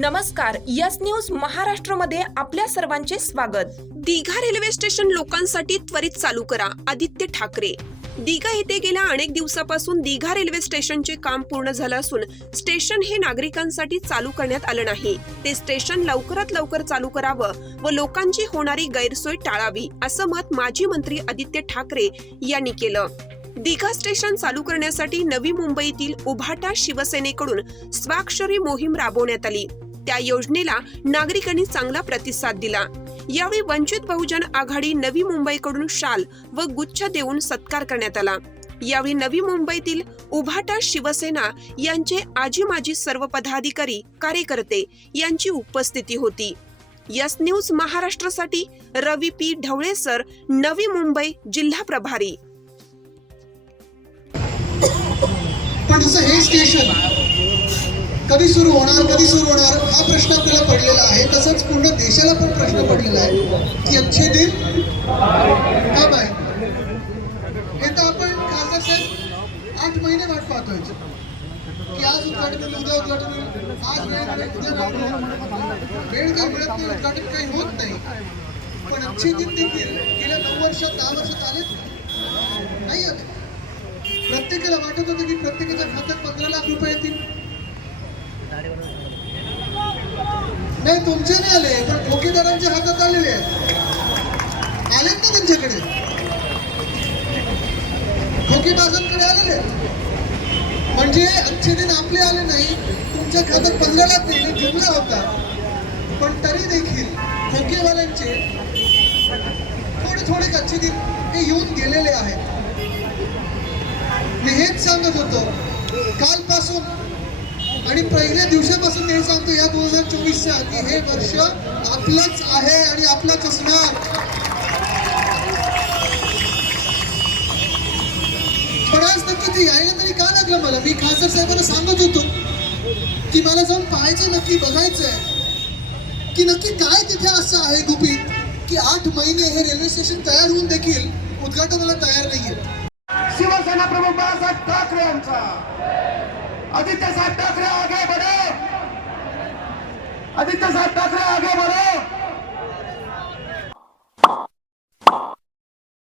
नमस्कार yes news महाराष्ट्रमध्ये आपल्या सर्वांचे स्वागत. दिघा रेल्वे स्टेशन लोकांसाठी त्वरित चालू करा आदित्य ठाकरे. दिघा येथे गेल्या अनेक दिवसापासून दिघा रेल्वे स्टेशनचे काम पूर्ण झालं असून स्टेशन हे नागरिकांसाठी चालू करण्यात आलं नाही. ते स्टेशन लवकरात लवकर चालू करावं व लोकांची होणारी गैरसोय टाळावी असं मत माजी मंत्री आदित्य ठाकरे यांनी केलं. दिघा स्टेशन चालू करण्यासाठी नवी मुंबईतील उभाटा शिवसेनेकडून स्वाक्षरी मोहीम राबवण्यात आली. त्या योजनेला नागरिकांनी चांगला प्रतिसाद दिला. यावेळी वंचित बहुजन आघाडी नवी मुंबईकडून शाल व गुच्छ देऊन सत्कार करण्यात आला. यावेळी नवी मुंबईतील उभाटा शिवसेना यांचे आजी माजी सर्व पदाधिकारी कार्यकर्ते यांची उपस्थिती होती. यस न्यूज महाराष्ट्रासाठी रवी पी ढवळे सर नवी मुंबई जिल्हा प्रभारी. पण हे स्टेशन कधी सुरू होणार कधी सुरू होणार हा प्रश्न आपल्याला पडलेला आहे. तसंच पूर्ण देशाला पण प्रश्न पडलेला आहे. की अच्छे दिन कब आहे. हे तर आपण खासदार साहेब आठ महिने वाट पाहतोय. की आज उद्घाटन होईल उद्या उद्घाटन होईल आज वेळ वेळ काही मिळत नाही उद्घाटन काही होत नाही. पण अच्छे दिन देखील गेल्या नऊ वर्षात दहा वर्षात आलेच नाही प्रत्येकाला वाटत होतं की प्रत्येक खात्यात पंधरा लाख रुपये येतील नाही तुमचे नाही आले तर ठोकेदारांच्या हातात आलेले आहेत. आलेत ना त्यांच्याकडे? ठोकेबाजांकडे आलेले आहेत. म्हणजे आजचे दिन आपले आले नाही तुमच्या खात्यात पंधरा लाख नाही जुमला होता पण तरी देखील ठोकेवाल्यांचे थोडे थोडे कच्चे दिन हे येऊन गेलेले आहेत. मी हेच सांगत होतो कालपासून आणि पहिल्या दिवसापासून हे सांगतो या दोन हजार चोवीसच्या की हे वर्ष आपलंच आहे आणि आपलंच असणार. पण आज नक्की ते यायला तरी का लागलं मला? मी खासदार साहेबांना सांगत होतो की मला जाऊन पाहायचं नक्की बघायचंय. की नक्की काय तिथे असं आहे गुपित की आठ महिने हे रेल्वे स्टेशन तयार होऊन देखील उद्घाटनाला तयार नाहीये? शिवसेना प्रमुख बाळासाहेब ठाकरे यांचा. आदित्य साहेब ठाकरे आगे बढ़ो। आदित्य साहेब ठाकरे आगे बढ़ो।